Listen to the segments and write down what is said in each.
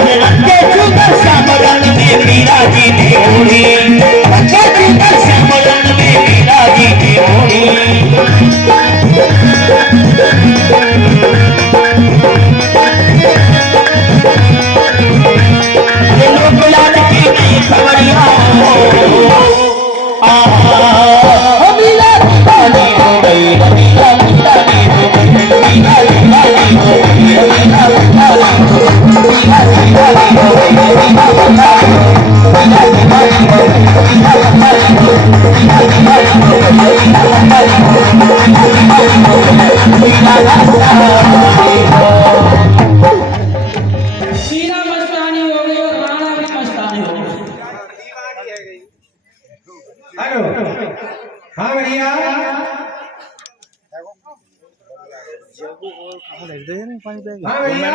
अरे रंगे चुनर श्याम रंग में मीरा जी ने ओढ़ी, रंगे चुनर श्याम रंग में मीरा जी ने ओढ़ी। लोग लाल की नई खबरिया मीरा दीवानी हो गई, मीरा दीवानी हो गई, मीरा दीवानी हो गई, मीरा दीवानी हो गई, मीरा दीवानी हो गई, मीरा दीवानी हो गई, मीरा दीवानी हो गई, मीरा दीवानी हो गई, मीरा दीवानी हो गई, मीरा दीवानी हो गई। शीला मस्तानी हो गई और राणा भी मस्तानी हो गई। हेलो, हाँ भैया, हाँ भैया,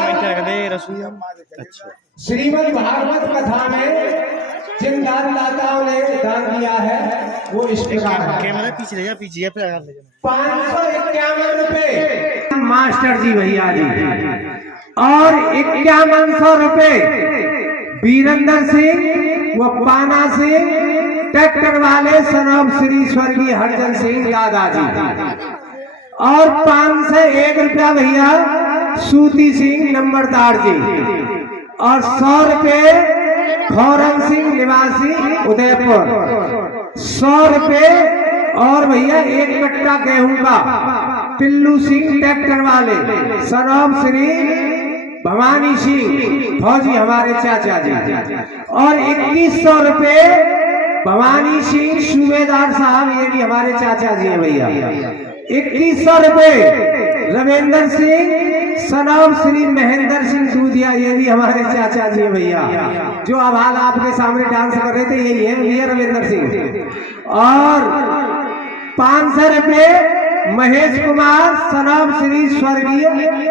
श्रीमद् भागवत कथा में जिन दानदाताओं ने दान दिया है वो इस प्रकार है। कैमरा पीछे ले जा, पीछे 551 रुपए मास्टर जी भैया जी, और 5100 रुपए वीरेंद्र सिंह व पाना सिंह ट्रैक्टर वाले सनब श्री स्वर्गीय हरजन सिंह दादाजी, और 501 रुपया भैया सूती सिंह नंबरदार जी, और 100 रुपए फौरन सिंह निवासी उदयपुर, 100 रुपए और भैया 1 कट्टा गेहूं का पिल्लू सिंह ट्रैक्टर वाले सनब श्री भवानी सिंह फौजी हमारे चाचा जी, और 2100 रुपए भवानी सिंह सूबेदार साहब, ये भी हमारे चाचा जी हैं भैया। 2100 रुपए रविंदर सिंह सनब श्री महेंद्र सिंह दूधिया, ये भी हमारे चाचा जी हैं भैया, जो अब हाल आपके सामने डांस कर रहे थे, यही है भैया रविंदर सिंह। और 500 रुपए महेश कुमार सनब श्री स्वर्गीय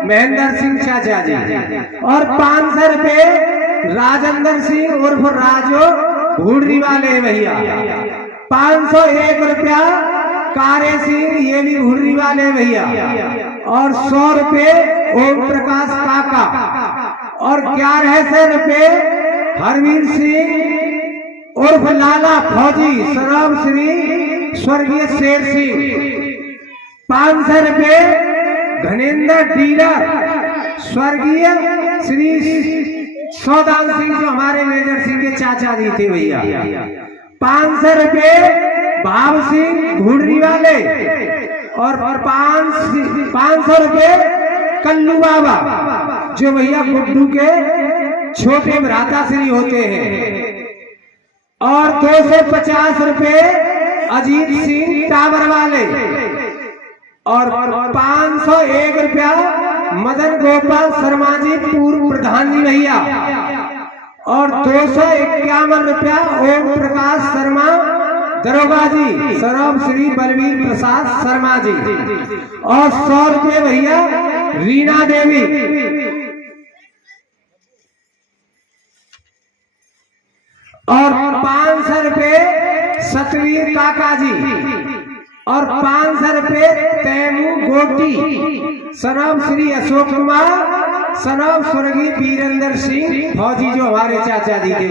महेंद्र सिंह चाचा जी, और 500 रुपए राजेंद्र सिंह उर्फ राजो भूडरी वाले भैया। 501 रुपया कारे सिंह, ये भी भूडरी वाले भैया, और 100 रुपए ओम प्रकाश काका, और 1100 रुपए हरवीर सिंह उर्फ लाला फौजी सनब श्री स्वर्गीय शेर सिंह। 500 रुपए घनेन्द्र डीलर स्वर्गीय श्री सौदान सिंह, जो हमारे मेजर सिंह के चाचा जी थे भैया। 500 रुपए भाव सिंह भूडरी वाले, और 500 रुपए कल्लू बाबा, जो भैया गुड्डू के छोटे भ्राता श्री होते हैं, और 250 रुपए अजीत सिंह टावर वाले, और 501 रुपया मदन गोपाल शर्मा जी पूर्व प्रधान जी भैया, और 251 रुपया ओम प्रकाश शर्मा दरोगा जी सनब श्री बलवीर प्रसाद शर्मा जी, और 100 रुपये भैया रीना देवी, और 500 रुपये सतवीर काका जी, और 500 रुपये तैमू गोटी सनब श्री अशोक कुमार सनब स्वर्गीय वीरेंद्र सिंह फौजी, जो हमारे चाचा जी थे,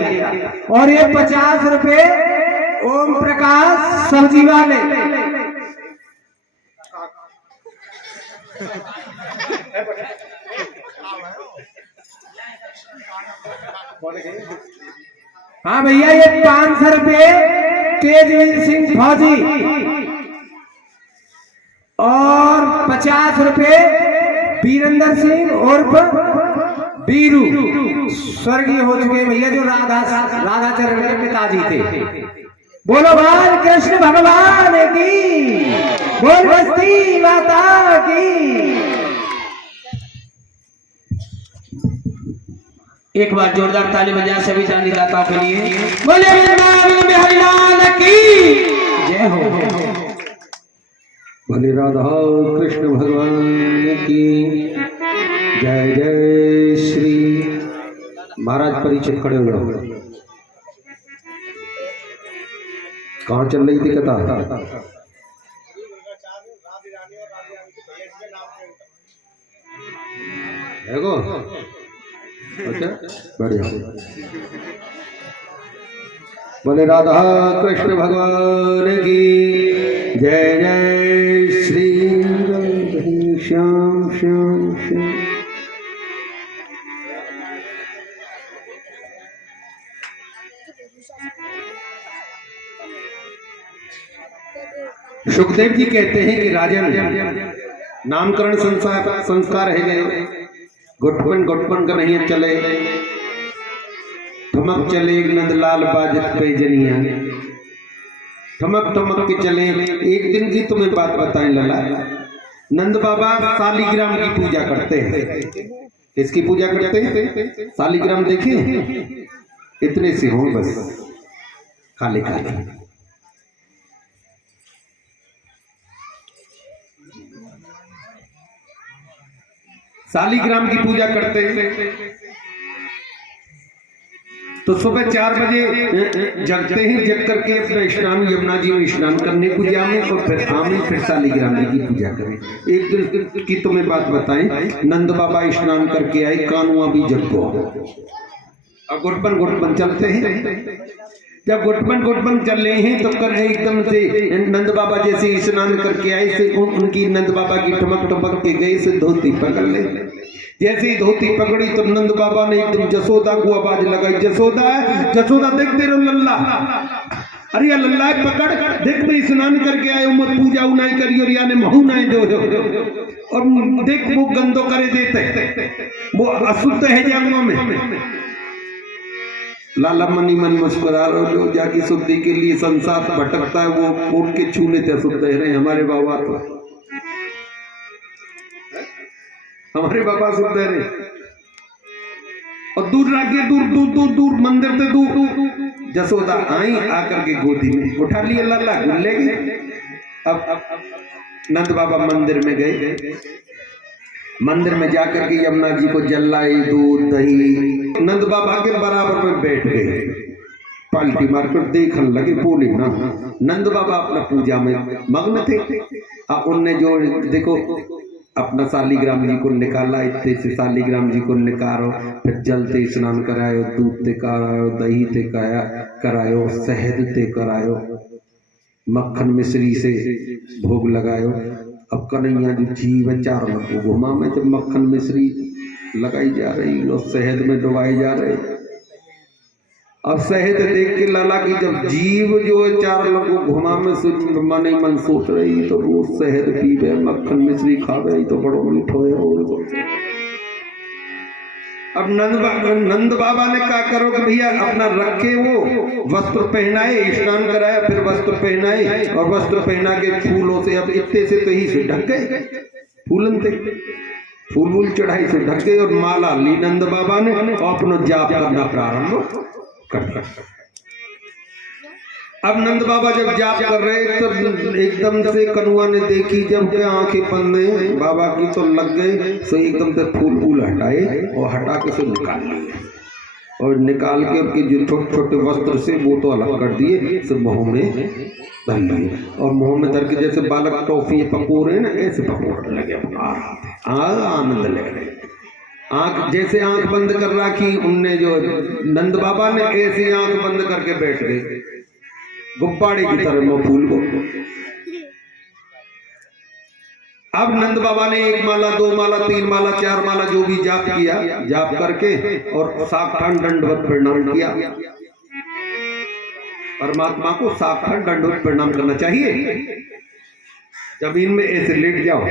और ये 50 रुपये ओम प्रकाश सब्जी वाले। हाँ भैया, ये 500 रुपये तेजवीर सिंह फौजी, और 50 रुपये वीरेंद्र सिंह उर्फ वीरू स्वर्गीय हो चुके भैया, जो राधाचरण के पिताजी थे। बोलो बाल कृष्ण भगवान की, बोल बस्ती माता की। एक बार जोरदार ताली बजा सभी दानदाताओं के लिए। बोले बिहारी लाल की जय हो। बोले राधा कृष्ण भगवान की जय। जय श्री महाराज परिचय खड़े हो जाओ। कहाँ चल रही थी कथा? देखो अच्छा बढ़िया। बोले राधा कृष्ण भगवान की जय। जय श्री राधे श्याम श्याम श्याम। सुखदेव जी कहते हैं कि राजन, नामकरण संस्कार है गए, घुटपन का नहीं चले, ठमक चले नंदलाल बाजत पे जनिया, ठमक के चले। एक दिन की तुम्हें बात बताएं लला, नंद बाबा सालीग्राम की पूजा करते हैं। किसकी पूजा करते हैं? सालीग्राम। देखिए इतने से हो बस, खाली खाली। सालीग्राम की पूजा करते हैं तो सुबह 4 बजे जगते हैं, जग करके अपना स्नान यमुना जी में स्नान करने को जाए और फिर आमे फिर सालीग्राम जी की पूजा करें। एक दिन की तुम्हें बात बताएं, नंद बाबा स्नान करके आए, कानुआ भी जग को अब घुटपन चलते हैं। जब घुटपन चल रहे हैं तो कर एकदम से नंद बाबा जैसे स्नान करके आए से उनकी नंद बाबा की टमक के गए से धोती पकड़ ले। जैसे ही धोती पकड़ी तो नंद बाबा ने एकदम जसोदा को आवाज लगाई, जसोदा देख तेरे लल्ला, अरे या लल्ला पकड़, देख मैं स्नान करके आए मत पूजा उनाई करी और याने महू नाई दो, और देख वो गंदो करे देते, वो अशुद्ध है जन्म में। लाला मनी मन मुस्कुरा रो, जाकी शुद्धि के लिए संसार भटकता है, वो कोट के छूने थे अशुद्ध है हमारे बाबा, तो हमारे बाबा शुद्ध है। और दूर रख के दूर मंदिर से दूर जसोदा आई आकर के गोदी में उठा लिया लल्ला, गुल्ले गए। अब नंद बाबा मंदिर में गए, मंदिर में जाकर के यमुना जी को जलाई, दूध दही, नंद बाबा के बराबर में बैठ गए, पाल्टी मारकर देखने लगे, बोले ना। नंद बाबा अपना पूजा में मग्न थे। अब उनने जो देखो अपना सालीग्राम जी को निकाला, इतने से सालीग्राम जी को निकालो, फिर जल ते स्नान करायो, दूध ते करायो, दही ते करायो, शहद ते करायो, मक्खन मिश्री से भोग लगायो। अब कन्हैया जी जीव चारों लोग घुमा में जब मक्खन मिश्री लगाई जा रही और शहद में डुबाई जा रहे। अब शहद देख के लाला की जब जीव जो है 4 लोगों घुमा में मन ही मन सोच रही, तो वो शहद पीवे मक्खन मिश्री खा गई तो बड़ो मीठो है। अब नंद बाबा ने क्या करो कि भैया अपना रखे, वो वस्त्र पहनाए, स्नान कराया, फिर वस्त्र पहनाए और वस्त्र पहना के फूलों से, अब इतने से तो ही से ढक गए, फूलन थे, फूल चढ़ाई से ढक गए और माला ली नंद बाबा ने और अपना जाप करना प्रारंभ कर दिया। अब नंद बाबा जब जाप कर रहे तो एकदम से कनुआ ने देखी, जब के आंखें बंद बाबा की तो लग गए, तो एकदम से फूल हटाए और हटा के से निकाल लिए और निकाल के उनके जो छोटे छोटे वस्त्र से वो तो अलग कर दिए, सब मुंह में धर लिए और मुंह में धर के जैसे बालक टॉफी पकोड़े ना ऐसे पकोड़ने लगे, आनंद ले रहे। आंख जैसे आंख बंद कर रखी उनने, जो नंद बाबा ने ऐसे आंख बंद करके बैठ गए गुब्बारे की तरह वो फूल को। अब नंद बाबा ने 1 माला 2 माला 3 माला 4 माला जो भी जाप किया, जाप करके और साष्टांग दंडवत प्रणाम किया। परमात्मा को साष्टांग दंडवत प्रणाम करना चाहिए। जमीन में ऐसे लेट जाओ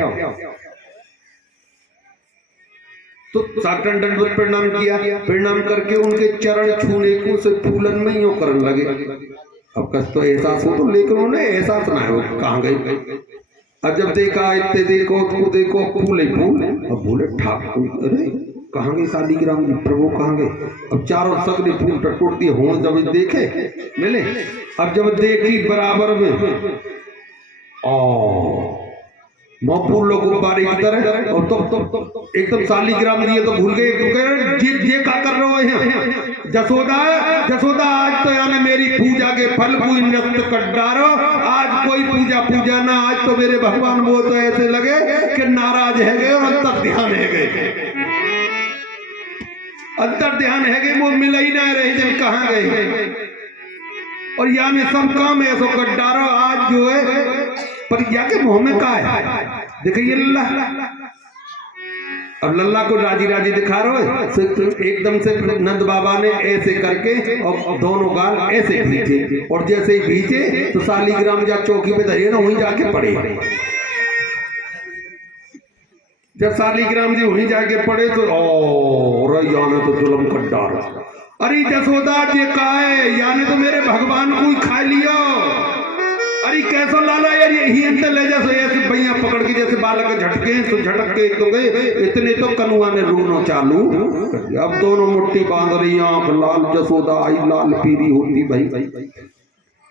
तो साष्टांग दंडवत प्रणाम किया, प्रणाम करके उनके चरण छूने को से फूलन में यूं करने लगे। अब कस तो एहसास हो तो, लेकिन उन्हें एहसास ना हो कहाँ गए। अब जब देखा इतने देखो फूले फूल, अब बोले ठाकुर अरे कहाँ गए सालीग्राम जी, प्रभु कहाँ गए। अब चारों सगले फूल टटोट दिए हों, जब देखे मिले। अब जब देखी बराबर में फूल लोग गुब्बारे की तरह, और तो एकदम सालीग्राम दिए तो भूल गए, ये क्या कर रहे हैं जसोदा आज तो यानी मेरी पूजा के फल को नष्ट कर डालो। आज कोई पूजा ना, आज तो मेरे भगवान वो तो ऐसे लगे कि नाराज है गए और अंतर ध्यान है गए। अंतर ध्यान है कि वो मिल ही ना रहे जन कहाँ गए। और यहाँ में सब काम है सो गड्डारो आज जो है पर या के मुंह में का है देखिए अल्लाह। अब लल्ला को राजी राजी दिखा रहे हो एकदम से नंद बाबा ने ऐसे करके और दोनों गाल ऐसे भींचे और जैसे ही भींचे तो सालीग्राम जा चौकी पे धरे ना वहीं जाके पड़े। जब सालीग्राम जी वहीं जाके पड़े तो और याने तो जुल्म कर डाल। अरे जसोदा जी का है याने तो मेरे भगवान को ही खा लिया। अरे कैसा लाला यार यही अंत ले जैसे ऐसे भैया पकड़ के जैसे बालक झटके तो झटक के तो गए इतने तो कनुआ ने रोना चालू। अब दोनों मुट्ठी बांध रही आंख लाल जसोदा आई लाल पीली होती भाई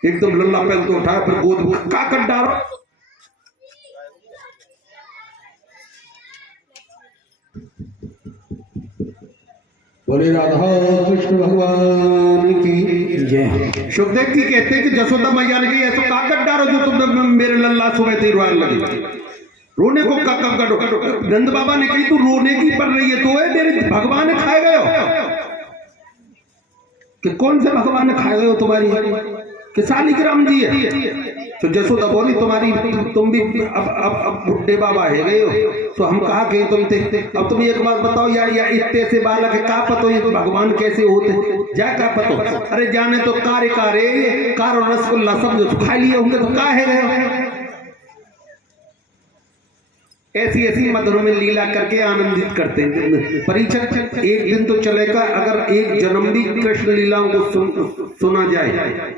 एकदम लल्ला पहल तो उठाया फिर गोद का कर डालो। बोले राधा कृष्ण भगवान की जय। सुखदेव जी कहते हैं कि जसोदा मैया ने कही ऐसा काकट डालो जो तुम मेरे लल्ला सुबह तेरी रोने लगे रोने को कब नंद बाबा ने कही तू रोने की पड़ रही है तो है मेरे भगवान ने खाए गए हो कि कौन से भगवान ने खाए गए हो तुम्हारी कि सालीग्राम जी है। तो जसोदा बोली तुम्हारी तुम भी अब बुढ़े बाबा है गए हो तो हम कहा गए तुम थे। अब तुम एक बात बताओ या इतने से बालक है का पतो ये भगवान कैसे होते जा का पतो। अरे जाने तो कारे कार और रसगुल्ला समझो तो खा लिए होंगे तो का है गए। ऐसी ऐसी मधुर में लीला करके आनंदित करते हैं। परीक्षक एक दिन तो चलेगा अगर एक जन्म भी कृष्ण लीलाओं को सुना जाए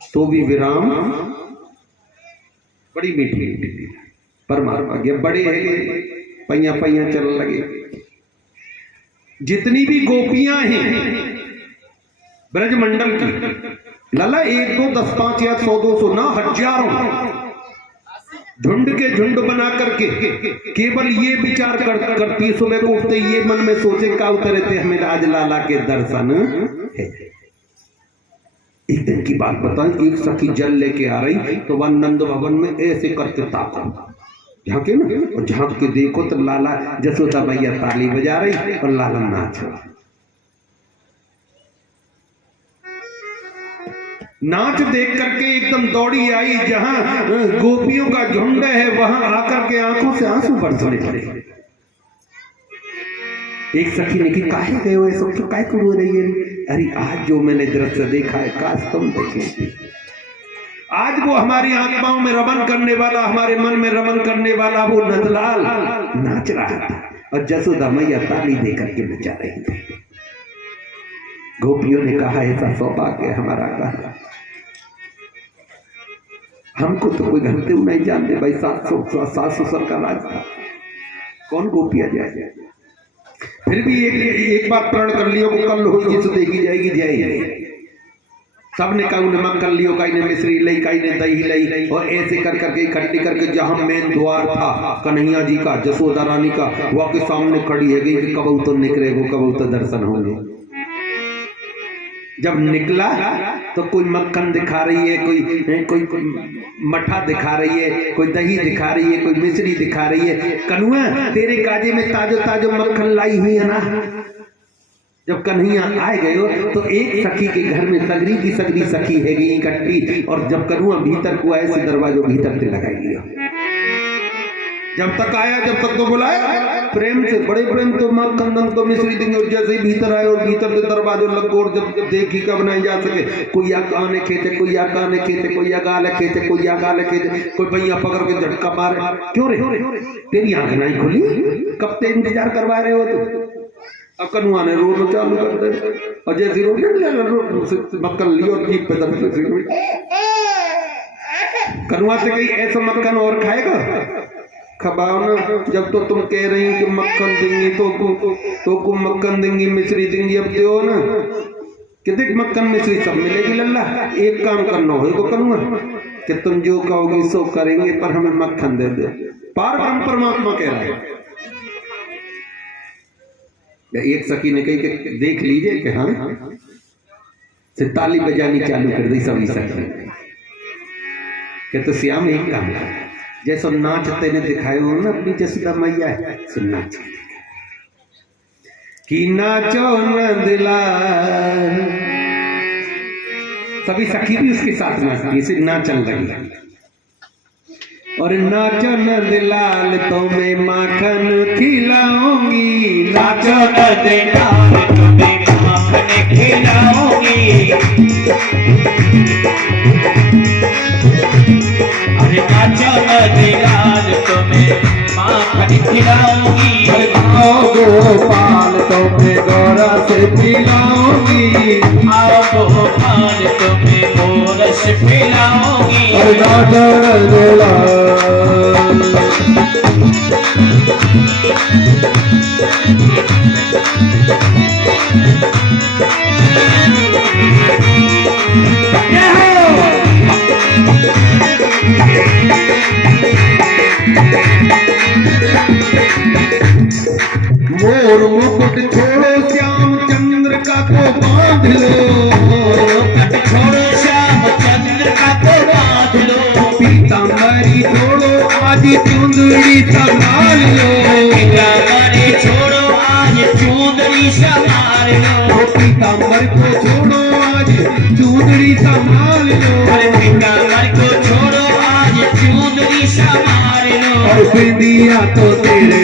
तो भी विराम। बड़ी मीठी मीठी परमात्मा के बड़े है पैया पैया चल लगे। जितनी भी गोपियां हैं ब्रजमंडल की लला 1 2 10 5 या 100 200 ना हजारों झुंड के झुंड बना करके केवल ये विचार करती सुबह को उठते ये मन में सोचे का उतरे थे हमें आज लाला के दर्शन है। एक दिन की बात बताएं एक सखी जल लेके आ रही तो वह नंद भवन में ऐसे करके ताका झांके ना और झांक के देखो तो लाला जसोदा मैया ताली बजा रही और लाला नाच रहा। नाच देख करके एकदम दौड़ी आई जहां गोपियों का झुंड है वहां आकर के आंखों से आंसू बरसने पड़े। एक सखी ने कहा काहे गए हो सब तो काय को रो रही है। अरे आज जो मैंने दृश्य देखा है काश तुम देखे। आज वो हमारी आत्माओं में रमन करने वाला हमारे मन में रमन करने वाला वो नंदलाल नाच रहा था और जसोदा मैया ताली दे करके नचा रही थी। गोपियों ने कहा ऐसा सौभाग्य हमारा कहा हमको तो कोई घंटे नहीं जानते भाई सास ससुर का राज था कौन गोपियां जाए। फिर भी एक बार प्रण कर लियो को कल होगी तो देखी जाएगी जाएगी। सबने कहा नमक कर लियो कहीं ने मिश्री लई कहीं ने दही लई और ऐसे कर करके इकट्ठी करके जहां मेन द्वार था कन्हैया जी का जसोदा रानी का वह के सामने खड़ी है गई कि कब तो निकलेगो कब तो दर्शन होंगे। जब निकला तो कोई मक्खन दिखा रही है कोई मठा दिखा रही है कोई दही दिखा रही है कोई मिश्री दिखा रही है। कनुआ तेरे काजे में ताजो ताजो मक्खन लाई हुई है ना। जब कन्हैया आए गए हो तो एक सखी के घर में सगरी की सगरी सखी है गई इकट्ठी और जब कनुआ भीतर को आए से दरवाजो भीतर से लगाई लिया। जब तक आया जब तक तो बुलाया प्रेम से बड़े प्रेम तो माँ कंदन तो मिश्री देंगे और जैसे ही भीतर आए और भीतर से दरवाजो लगो और जब देखी कब नहीं जा सके कोई या काने खेते कोई या काने खेते कोई या गाले खेते कोई या गाले खेते कोई भैया पकड़ के झटका मारे। क्यों रे तेरी आंख नहीं खुली कब ते इंतजार करवा रहे हो तो। अब कनुआ ने रोना चालू कर दे और जैसे रोटी मक्खन लियो और जीप पे दबे कनुआ से कहीं ऐसा मक्खन और खाएगा खबाओ ना। जब तो तुम कह रही कि मक्खन देंगी तो मक्खन देंगी मिश्री देंगी अब दो ना कितने मक्खन मिश्री सब मिलेगी लल्ला। एक काम करना होगा कनुआ कि तुम जो कहोगी सो करेंगे पर हमें मक्खन दे दे। पार ब्रह्म परमात्मा कह रहे हैं। एक सखी ने कही कि देख लीजिए कि हाँ से ताली बजानी चालू कर दी सभी सखी कि तो श्याम एक काम कर जैसा नाच तेने दिखाए हो ना अपनी जसोदा मैया है सो नाच कि नाचो नंदलाल। सभी सखी भी उसके साथ नाचती, इसे नाचन लगी। और नाचो नंदलाल तो मैं माखन खिलाऊंगी, नाचो नंदलाल तुम्हें माखन खिलाऊंगी। अरे नाचो नंदलाल तुम्हें माखन खिलाऊंगी। आओ गोपाल तो मैं गौरा से पिलाऊंगी, आओ गोपाल तुम्हें गोरस पिलाऊंगी। और नाचो नंदलाल। मोर मुकुट छोड़ो श्याम चंद्र का को बांध लो, मुकुट छोड़ो श्याम चंद्र का को बांध लो। पीतांबरी छोड़ो आज चुंदड़ी संभाल लो, पीतांबरी छोड़ो आज चुंदड़ी संभाल लो। पीतांबर को छोड़ो आज चुंदड़ी संभाल लो, पीतांबर को छोड़ो आज चुंदड़ी संभाल लो। और बिंदिया तो तेरे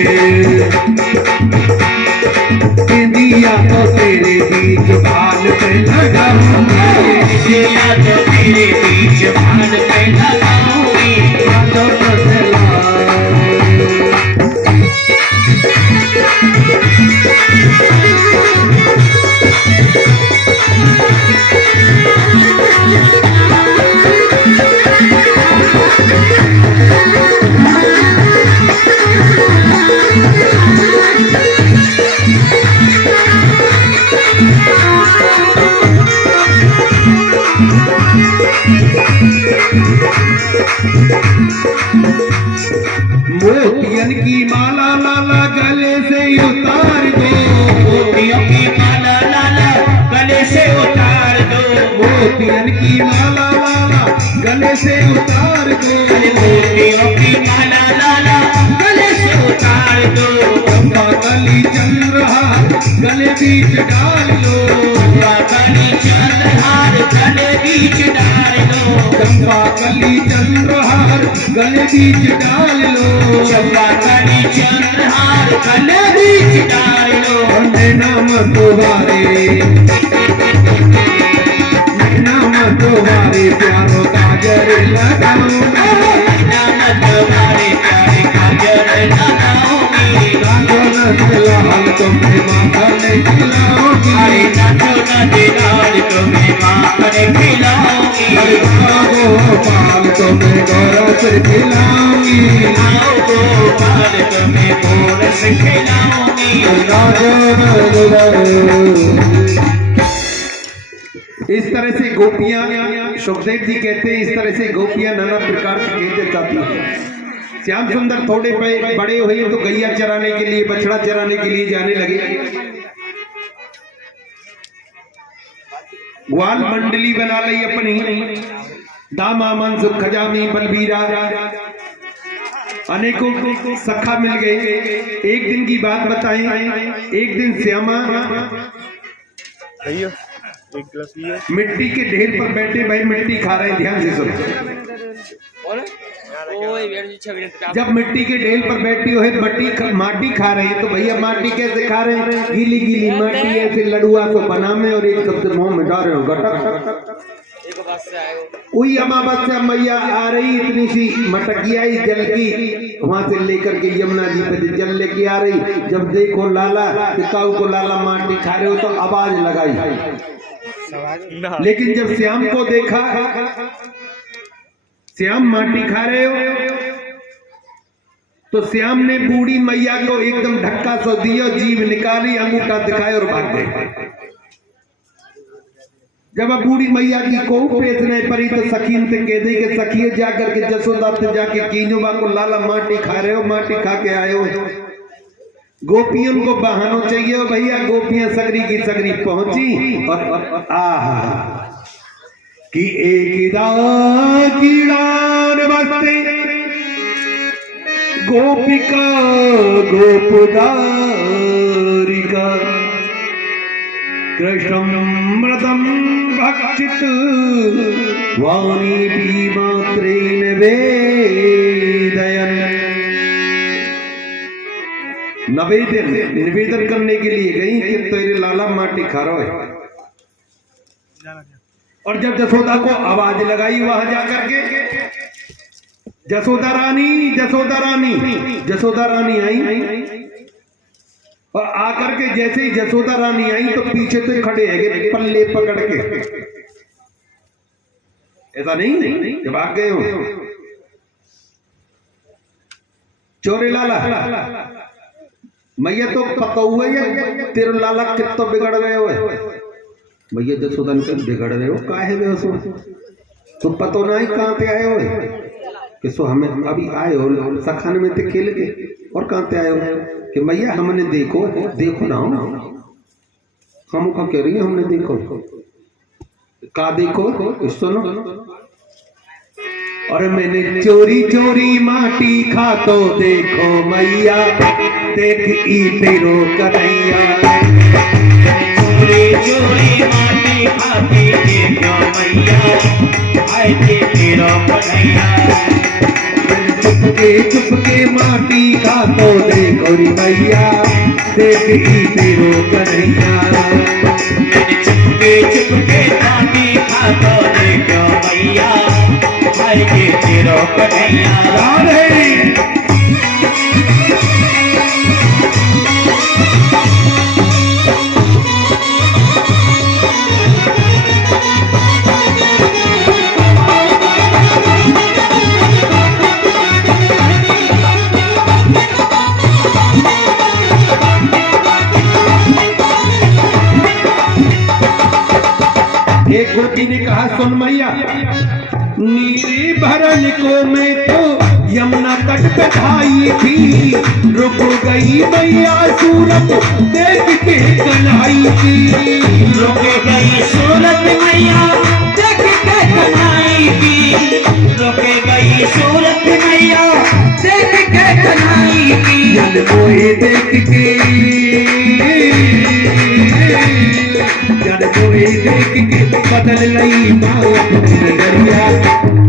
बीच बाल पे लगाऊंगी, बिंदिया तो तेरे बीच बाल पे लगाऊंगी। नाचो नंदलाल। मोतियन की माला लाला गले से उतार दो, मोतियों की माला लाला गले से उतार दो। मोतियन की माला लाला गले से उतार दो, मोतियों की माला लाला गले से उतार दो। चंपा कली चंद्रहार गले बीच डाल लो, चंपा कली चंद्रहार गले बीच डाल लो। चंपा कली चंद्रहार गले बीच डाल लो, चंपा कली चंद्रहार गले बीच डाल लो। वंदे नाम तुम्हारे, नाम तुम्हारे प्यारो काजर लगाऊंगा, नाम तुम्हारे प्यारे काजल लगाऊंगी। नाचो नंदलाल तुम्हें माखन खिलाऊंगी, अरे नाचो नंदलाल तुम्हें माखन खिलाऊंगी। अरे गोपाल तुम्हें गौरा से खिलाऊंगी, आओ गोपाल तुम्हें गोरस खिलाऊंगी। नाचो नंदलाल। इस तरह से गोपियां, सुखदेव जी कहते हैं, इस तरह से गोपियां नाना प्रकार से कहते जाती हैं। श्याम सुंदर थोड़े बड़े हुए तो गैया चराने के लिए, बछड़ा चराने के लिए जाने लगे। ग्वाल मंडली बना ली अपनी, दामा मनसुख खजामी बलबीरा, अनेकों सखा मिल गए। एक दिन की बात बताएं, एक दिन श्यामा मिट्टी के ढेर पर बैठे भाई मिट्टी खा रहे हैं, ध्यान से सुनो। जब मिट्टी के ढेर पर बैठी हो माटी खा रहे हैं, तो भैया माटी कैसे खा रहे हैं? गीली गीली माटी ऐसे लड़ुआ को बना में और एक सबसे मुंह में डाल रहे हो, गटक। वही अमावस्या मैया आ रही, इतनी सी मटकियाई जल की, वहां से लेकर के यमुना जी पे जल लेके आ रही। जब देखो लाला काऊ को लाला माटी खा रहे हो तो आवाज लगाई, लेकिन जब श्याम को देखा, श्याम माटी खा रहे हो, तो श्याम ने बूढ़ी मैया को एकदम धक्का सो दिया, जीभ निकाली, अंगूठा दिखाए और भाग गए। जब अब बूढ़ी मैया की को पेशने पड़ी तो सखीन से कह दी कि सखिए जाकर के जसोदा से जाके कीनोबा को लाला माटी खा रहे हो, माटी खा के आए हो। गोपियों को बहानो चाहिए भैया, गोपियां सगरी की सगरी पहुंची और आहा कि एक कीड़ान बसते गोपिका गोपदारिका कृष्णमृतं भक्षित वाणी भीमात्रेण वेदयन्। निवेदन करने के लिए गई कि तेरे लाला माटी खा रहा है। और जब जसोदा को आवाज लगाई वहां जाकर के, जसोदा रानी आई और आकर के जैसे ही जसोदा रानी आई तो पीछे से खड़े है पल्ले पकड़ के। ऐसा नहीं जब आ गए हो चोरे लाला, मैया तो पता हुआ है तेरे लाला कितना बिगड़ गए हो। भैया जसोदा बिगड़ रहे हो काहे गए हो? तो पता नहीं कहाँ पे आए हो कि सो हमें अभी आए हो सखाने में ते खेल के, और कहाँ पे आए हो कि मैया हमने देखो ना हम का कह रही है हमने देखो का देखो सुनो। और मैंने चोरी चोरी माटी खा तो देखो मैया देख ई तेरो कन्हैया। चोरी चोरी माटी खाती देखो मैया आए थे तेरा कन्हैया। चुपके माटी खा तो देखो री मैया देख ई तेरो कन्हैया। चुपके माटी खा तो देखो मैया आए थे तेरा कन्हैया। एक गोपी ने कहा सुन मैया, नीरे भरन को मैं तो यमुना तट पे खाई थी, रुक गई मैया सूरत देख के कन्हई की। रुक गई सूरत मैया देख के कन्हई की। रुक गई सूरत मैया देख के कन्हई की। जल मोहे देख के बदल लई माया नजरिया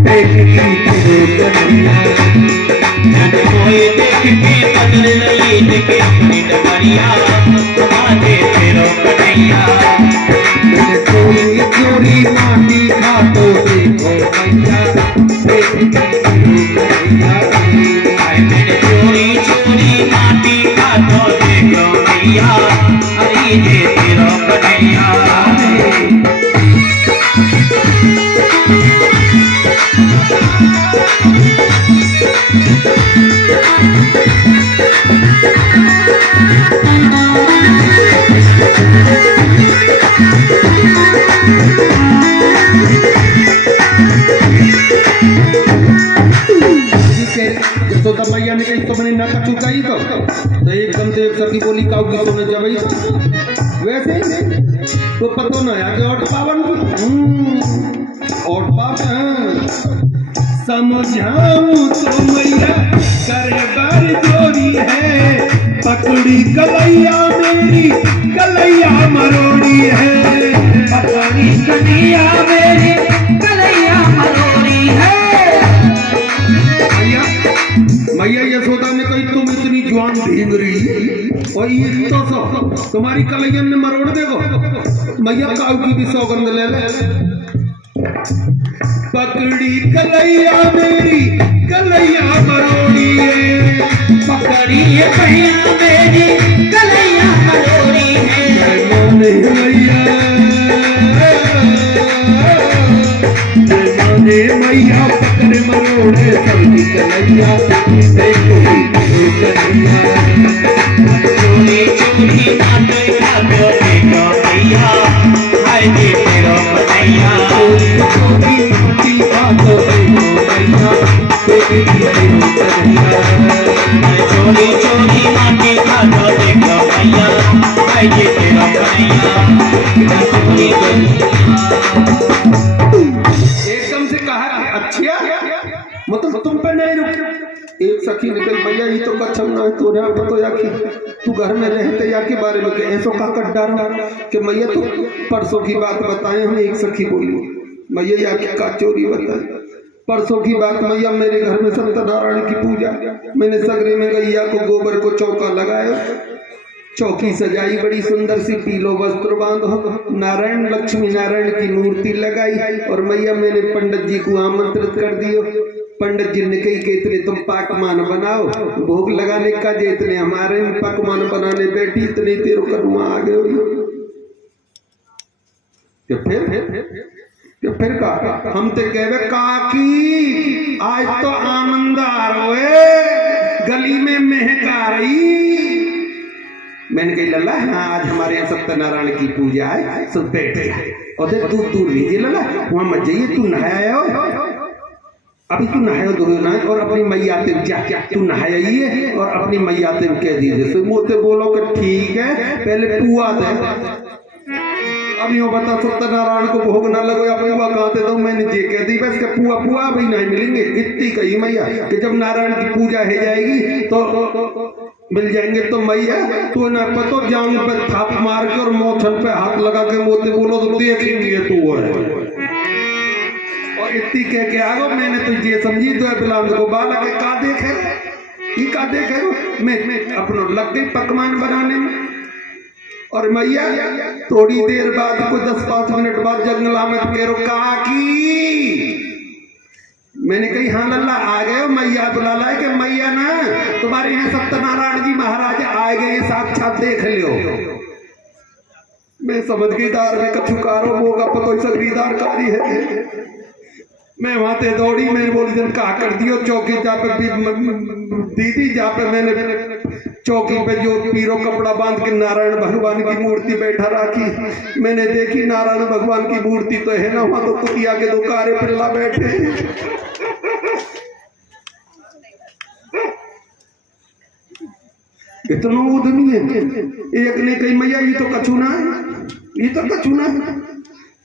देख की तेरो कन्हैया। कोई देख के बदल लई देख अपनी नजरिया आगे तेरो कन्हैया। चोरी चोरी माटी खा तो देखो मैया देख की तेरो कन्हैया। चोरी चोरी माटी खा तो देखो मैया आई जे तेरो कन्हैया। जसोदा मैया ने कही तो मैंने ना चुकाई तो एकदम से एक सखी बोली काऊ की तो मैं जब वैसे तो पतो ना आगे और पावन और पावन समझाऊं तो मैया करे बार जोरी है, पकड़ी कलैया मेरी कलैया मरोड़ी है। पकड़ी कलैया मेरी कलैया मरोड़ी है। मैया यशोदा ने कही तुम इतनी जवान ढींगरी और ये तो तुम्हारी कलैया ने मरोड़ देगो। मैया काऊ की भी सौगंध ले ले। पकड़ी कलैया मेरी कलैया मरोड़ी है। पकड़ी कलैया मेरी कलैया मरोड़ी है। मैया मैया पकड़ मरोड़े सबकी कलैया देखो कन्हैया। चोरी चोरी माटी खा तो देखो मैया आए जे तेरो कन्हैया। चोरी माटी खा तो देखो मैया देख की तेरो कन्हैया। चोरी चोरी माटी खा तो देखो मैया आए जे तेरो कन्हैया। एकदम से कहा अच्छा मतलब तुम पे नहीं रुक। एक सखी लड़की ने कही भैया ये तो कच्छम ना है तो यहाँ पर तो याकी तू घर में रहते या के बारे में ऐसो का कट डारा कि मैया तो परसों की बात बताए हमें एक सखी बोली मैया या का चोरी बताई परसों की बात मैया मेरे घर में सत्यनारायण की पूजा मैंने सगरे में गैया को गोबर को चौका लगाया चौकी सजाई बड़ी सुंदर सी पीलो वस्त्र बांधो नारायण लक्ष्मी नारायण की मूर्ति लगाई और मैया मैंने पंडित जी को आमंत्रित कर दियो पंडित जी ने कही कि इतने तुम पकवान बनाओ भोग लगाने का जे इतने हमारे पकवान बनाने बैठी इतने तेरो करुआ आ गए फिर का हम तो कहे काकी आज तो आमंदार हुए गली में महक आ रही मैंने कही लल्ला हाँ आज हमारे यहाँ सत्यनारायण की पूजा है सब बैठ और देख दूर लीजिए लल्ला वहां मत जाइए तू नहाया हो अभी तू नहाया दो ना और अपनी मैया जा तू नहाइए और अपनी मैया कह दीजिए तो मुझे बोलो कि ठीक है पहले पुआ दे अब यूँ बता सत्यनारायण को भोग ना लगो या पुआ कहाँ थे तो मैंने जे कह दी बस पुआ भी नहीं मिलेंगे इतनी कही मैया कि जब नारायण की पूजा है जाएगी तो मिल जाएंगे तो मैया तो ना पतो जांग पे थाप मार के और मोछन पे हाथ लगा के मोते बोलो तो देखेंगे तू है और इतनी कह के आगो मैंने तो ये समझी तो बिलांद को बाला के का देखे ये का देखे मैं अपनो लग गई पकवान बनाने में और मैया थोड़ी देर बाद कुछ 10-5 मिनट बाद जंगला में कह रो काकी मैंने कही हाँ लल्ला आ गए हो मैया बुला लाए कि मैया ना तुम्हारे यहाँ सत्यनारायण जी महाराज आए गए साक्षात देख लियो मैं समझ गई दार में कछुकारो मोगा पतो सगरीदार कारी है मैं वहां ते दौड़ी मैंने बोली जन कहा कर दियो चौकी जा पे दीदी जा पे मैंने चौकी पे जो पीरो कपड़ा बांध के नारायण भगवान की मूर्ति बैठा रखी मैंने देखी नारायण भगवान की मूर्ति तो है ना वहां तो कुतिया के दो कारे पिल्ला बैठे इतना उद्यमी है एक ने कही मैया ये तो कछुना है ये तो कछुना है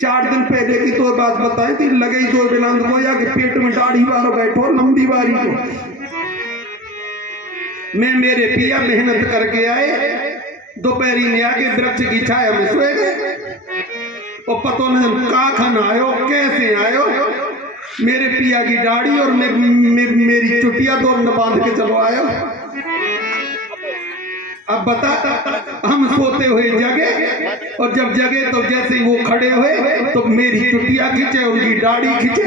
4 दिन पहले की तो बात बताई थी लगे तो बिलांद गोया के पेट में दाढ़ी वाला बैठो लंबी बारी को मैं मेरे पिया मेहनत करके आए दोपहरी में आके वृक्ष की छाया में सोए गए और पतो नहीं का खाना आयो कैसे आयो मेरे पिया की दाढ़ी और मेरी चुटिया दोनों बांध के चलो आयो अब बता हम सोते हुए जगे और जब जगे तो जैसे वो खड़े हुए तो मेरी चुटिया खींचे उनकी दाढ़ी खींचे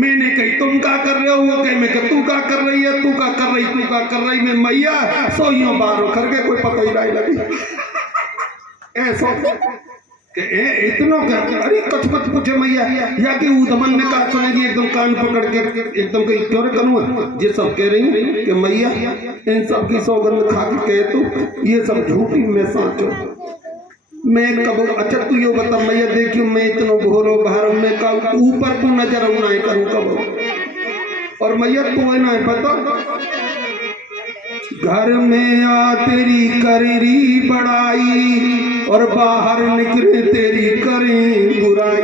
मैंने कही तुम क्या कर रहे हो वो कहे मैं तू क्या कर रही है तू क्या कर रही तू क्या कर रही मैं मैया सोइयों बारो करके कोई पता ही नहीं लगी ऐसा इतना अरे कछ मत पूछे मैया या कि उदमन ने कहा सुनेगी एकदम कान पकड़ के एकदम कहीं क्यों करूँ ये सब कह रही कि मैया इन सब की सौगंध खा के कहे तू ये सब झूठी मैं साचो मैं कब अच्छा तू यो बता मैया देखियो मैं इतना भोरो बाहर में का ऊपर को नजर उना करूँ कब और मैया तू है ना पता घर में आ तेरी करी बड़ाई और बाहर निकले तेरी करें बुराई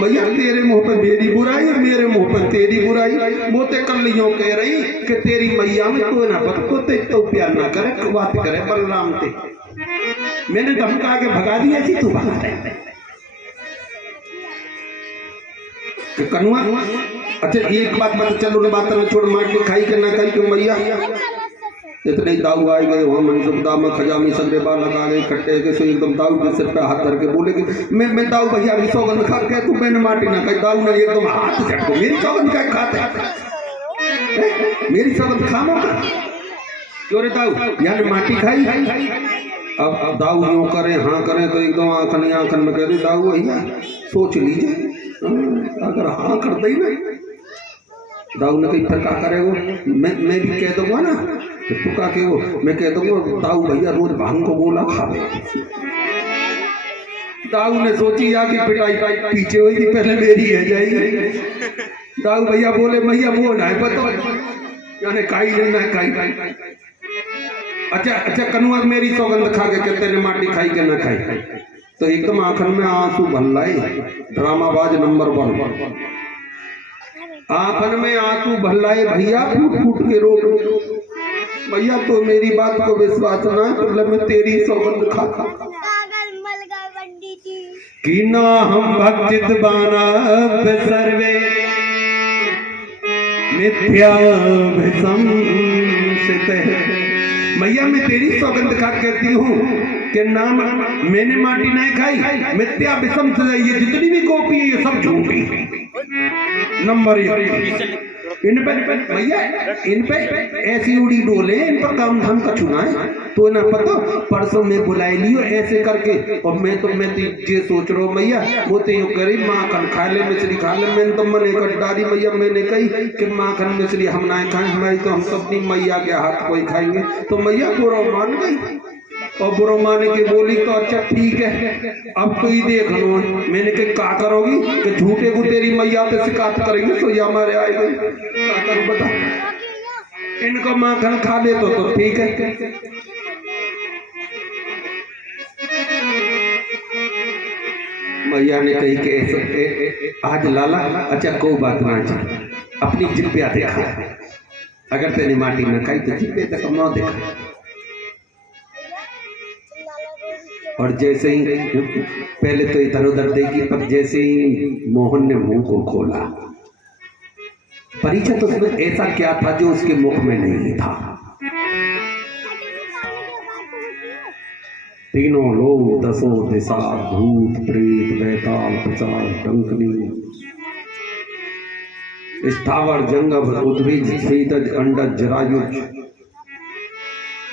भैया तेरे मुंह पे मेरी बुराई और मेरे मुंह पे तेरी बुराई मोते कलियों कह रही कि तेरी मैया में तो ना पता तो प्यार ना करे बात करे बलराम ते मैंने धमका के भगा दिया थी तू भगा कनुआ अच्छा एक बात बता चलो ना बात में छोड़ मार के खाई के ना खाई के मैया इतने दाऊ आए गए वहाँ मन सब दामा खजामी सगरे बार लगा गए खट्टे के सो एकदम दाऊ के सिर पे हाथ धर के बोले कि मैं दाऊ भैया अभी सौगंध खा के तू मैंने माटी ना खाई दाऊ ने एकदम हाथ झटको मेरी सौगंध का खाते मेरी सौगंध खाना क्यों रे दाऊ यार माटी खाई अब दाऊ यूँ करे हाँ करे तो एकदम आंखन में कह दे दाऊ भैया सोच लीजिए अगर हाँ कर दे ना दाऊ ने कहीं फिर क्या करेगा मैं भी कह दूंगा ना तो तू क्या कहो मैं कह दूंगा दाऊ भैया रोज भांग को बोला खा दाऊ ने सोची आके पिटाई पीछे हुई थी पहले मेरी है जाएगी दाऊ भैया बोले भैया वो ना है पता यानी काई लेना है काई अच्छा कनुआ मेरी सौगंध खा के कहते ने माटी खाई के ना खाई तो एकदम आंखन में आंसू भर लाए ड्रामाबाज नंबर 1 आंखन में आंसू भल्लाए भैया फूट फूट के रो भैया तो मेरी बात को विश्वास ना तो मैं तेरी सौगंध खा खा कि ना हम भक्तित बाना सर्वे मिथ्या संसित। भैया मैं तेरी सौगंध खा कहती हूँ कि नाम मैंने माटी नहीं खाई, मिथ्या विषम से ये जितनी भी कॉपी है ये सब झूठी। नंबर 1 इन पे भैया इन पे ऐसी उड़ी डोले, इन पर काम धाम का चुना है तो ना पता परसों में बुलाई लियो ऐसे करके। और मैं तो ये सोच रहा हूँ भैया वो तो यूँ करी माखन खा ले मिश्री खा ले। मैंने तो मन एक डारी भैया मैंने कही कि माखन मिश्री हम ना खाएं, हमारी तो हम सब अपनी मैया के हाथ को ही खाएंगे। तो मैया बुरा मान गई और बुरा माने के बोली तो अच्छा ठीक है अब तो ही देख लो। मैंने कहा क्या करोगी कि झूठे को तेरी मैया से शिकायत करेंगे तो ये हमारे आए गए क्या करूं बता। इनको माखन खा ले तो ठीक है। मैया ने कही कि आज लाला अच्छा कोई बात ना चाहिए अपनी जिप्या देखा, अगर तेरी माटी में खाई तो जिप्या तक ना देखा। और जैसे ही पहले तो इधर उधर देखी पर जैसे ही मोहन ने मुंह को खोला परिचय तो उसमें ऐसा क्या था जो उसके मुख में नहीं था। तीनों लोग दसों दिशा भूत प्रेत बैताल प्रचार डंकनी स्थावर जंगम उद्भिज स्वेदज अंडज जरायुज।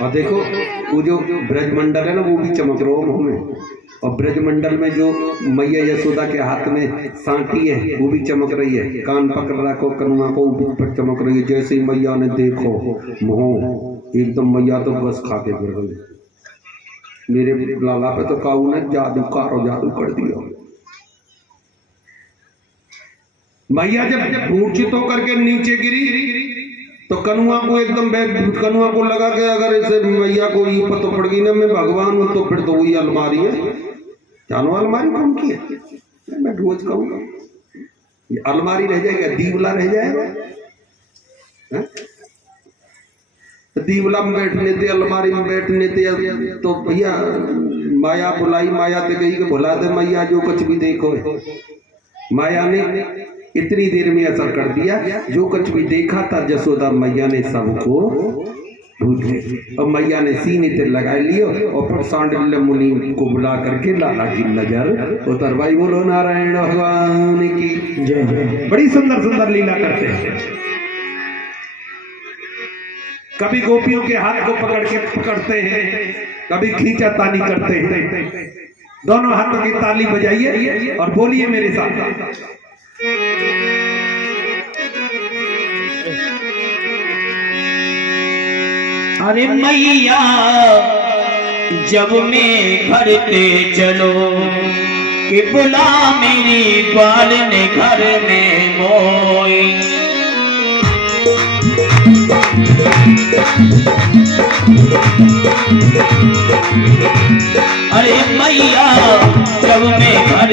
और देखो वो जो ब्रजमंडल है ना वो भी चमक रहा है मुंह में। और ब्रजमंडल में जो मैया यशोदा के हाथ में सांटी है वो भी चमक रही है। कान पकड़ रखो कनुआ को ऊपर चमक रही है। जैसे ही मैया ने देखो मुंह एकदम मैया तो बस खा के गिर गई। मेरे लाला पे तो काऊ ने जादू कर दिया। मैया जब मूर्छित होकर के नीचे गिरी तो कनुआ को एकदम कनुआ को लगा के अगर ऐसे मैया को ये पता पड़ गई ना मैं भगवान हूं तो फिर तो वही अलमारी है। जानो अलमारी कौन की है मैं रोज कहूँगा अलमारी रह जाएगा दीवला रह जाएगा। दीवला में बैठने थे अलमारी में बैठने थे तो भैया माया बुलाई। माया तो गई कि बुला दे मैया जो कुछ भी देखो। माया ने इतनी देर में असर कर दिया जो कुछ भी देखा था जसोदा मैया ने सबको भूल गई। और मैया ने सीने ते लगा लियो और फिर सांडिल्य मुनि को बुला करके लाला की नजर उतरवाई। बोलो नारायण भगवान की जय। बड़ी सुंदर सुंदर लीला करते हैं। कभी गोपियों के हाथ को पकड़ते हैं, कभी खींचा तानी करते हैं। दोनों हाथों की ताली बजाइए और बोलिए मेरे साथ। अरे मैया जब मैं घर पे चलो कि बुला मेरी बाल ने घर में मोई। अरे मैया जब मैं घर